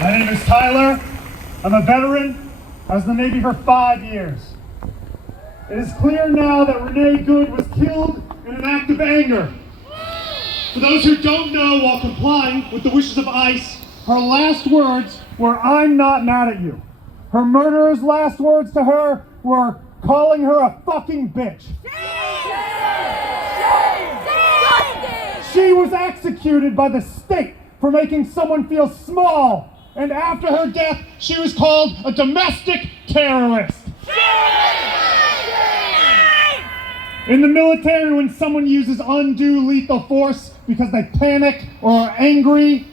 My name is Tyler. I'm a veteran. I was in the Navy for 5 years. It is clear now that Renee Good was killed in an act of anger. For those who don't know, while complying with the wishes of ICE, her last words were, "I'm not mad at you." Her murderer's last words to her were calling her a fucking bitch. She was executed by the state for making someone feel small, and after her death, she was called a domestic terrorist. In the military, when someone uses undue lethal force because they panic or are angry,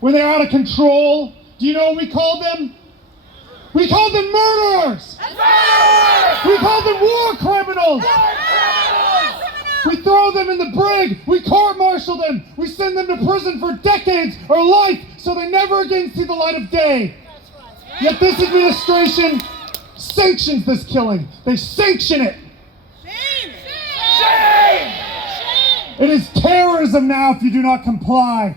when they're out of control, do you know what we call them? We call them murderers! We call them war criminals! We throw them in the brig, we court-martial them, we send them to prison for decades or life so they never again see the light of day. Yet this administration sanctions this killing. They sanction it. It is terrorism now if you do not comply.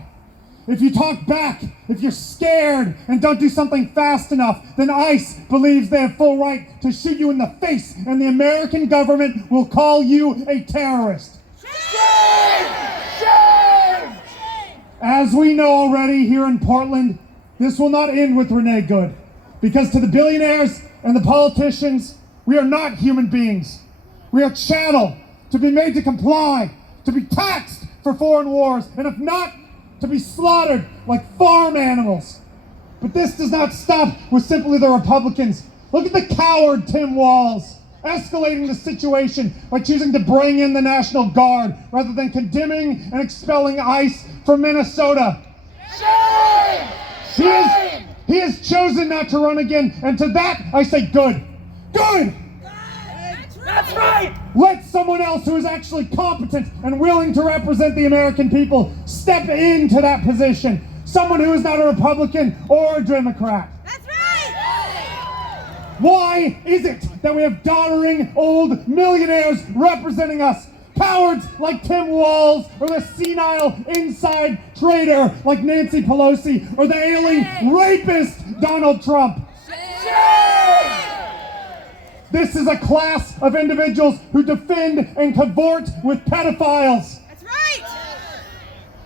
If you talk back, if you're scared and don't do something fast enough, then ICE believes they have full right to shoot you in the face, and the American government will call you a terrorist. Shame! Shame! As we know already here in Portland, this will not end with Renee Good, because to the billionaires and the politicians, we are not human beings. We are chattel, to be made to comply, to be taxed for foreign wars, and if not, to be slaughtered like farm animals. But this does not stop with simply the Republicans. Look at the coward Tim Walz, escalating the situation by choosing to bring in the National Guard rather than condemning and expelling ICE from Minnesota. Shame! Shame! He has chosen not to run again, and to that I say good. Good! That's right! Let someone else who is actually competent and willing to represent the American people step into that position. Someone who is not a Republican or a Democrat. That's right! Why is it that we have doddering old millionaires representing us? Cowards like Tim Walz, or the senile inside trader like Nancy Pelosi, or the ailing rapist Donald Trump. Shame! This is a class of individuals who defend and cavort with pedophiles. That's right!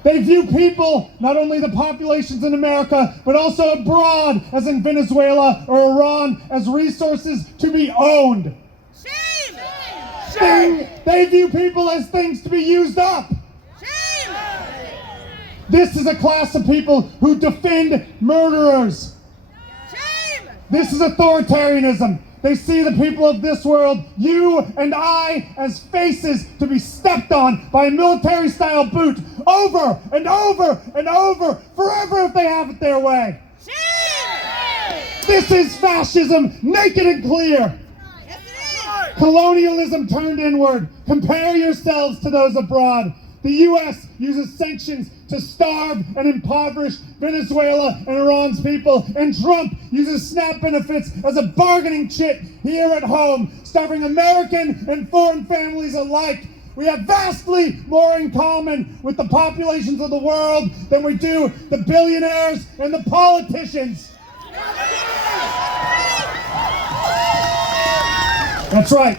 They view people, not only the populations in America, but also abroad, as in Venezuela or Iran, as resources to be owned. Shame! Shame! They view people as things to be used up. Shame! This is a class of people who defend murderers. Shame! This is authoritarianism. They see the people of this world, you and I, as faces to be stepped on by a military-style boot over and over and over, forever if they have it their way. Shame! This is fascism, naked and clear. Yes, it is. Colonialism turned inward. Compare yourselves to those abroad. The U.S. uses sanctions to starve and impoverish Venezuela and Iran's people, and Trump uses SNAP benefits as a bargaining chip here at home, starving American and foreign families alike. We have vastly more in common with the populations of the world than we do the billionaires and the politicians. That's right.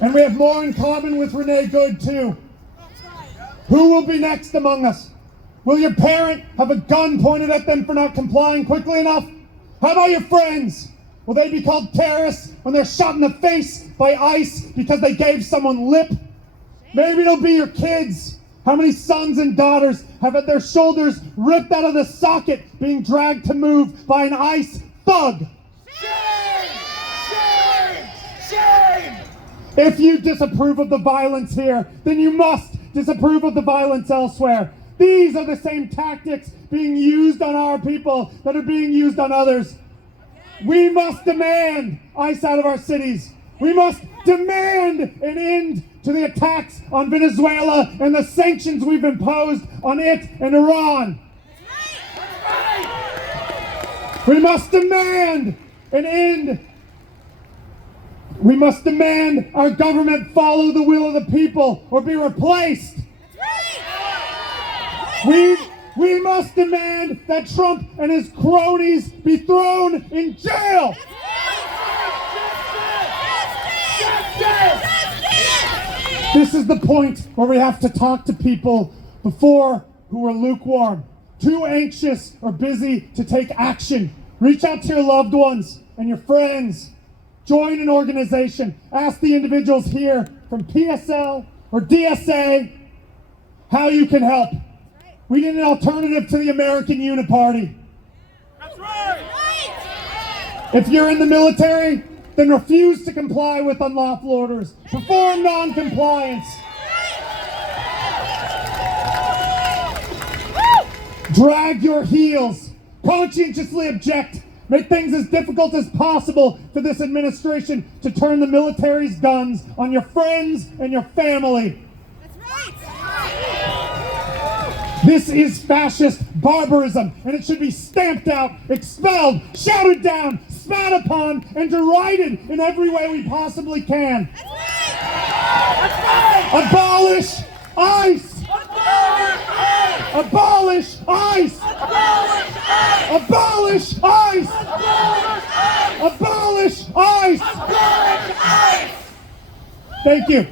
And we have more in common with Renee Good, too. Who will be next among us? Will your parent have a gun pointed at them for not complying quickly enough? How about your friends? Will they be called terrorists when they're shot in the face by ICE because they gave someone lip? Maybe it'll be your kids. How many sons and daughters have had their shoulders ripped out of the socket being dragged to move by an ICE thug? Shame! Shame! Shame! If you disapprove of the violence here, then you must disapprove of the violence elsewhere. These are the same tactics being used on our people that are being used on others. We must demand ICE out of our cities. We must demand an end to the attacks on Venezuela and the sanctions we've imposed on it and Iran. We must demand an end. We must demand our government follow the will of the people or be replaced. We must demand that Trump and his cronies be thrown in jail. This is the point where we have to talk to people before who are lukewarm, too anxious or busy to take action. Reach out to your loved ones and your friends. Join an organization. Ask the individuals here from PSL or DSA how you can help. We need an alternative to the American Uniparty. That's right! If you're in the military, then refuse to comply with unlawful orders. Perform non-compliance. Drag your heels. Conscientiously object. Make things as difficult as possible for this administration to turn the military's guns on your friends and your family. That's right! This is fascist barbarism, and it should be stamped out, expelled, shouted down, spat upon, and derided in every way we possibly can. That's right! That's right! Abolish ICE! Abolish ICE! Abolish ICE! Abolish ICE! Abolish ICE! Abolish ICE! Thank you.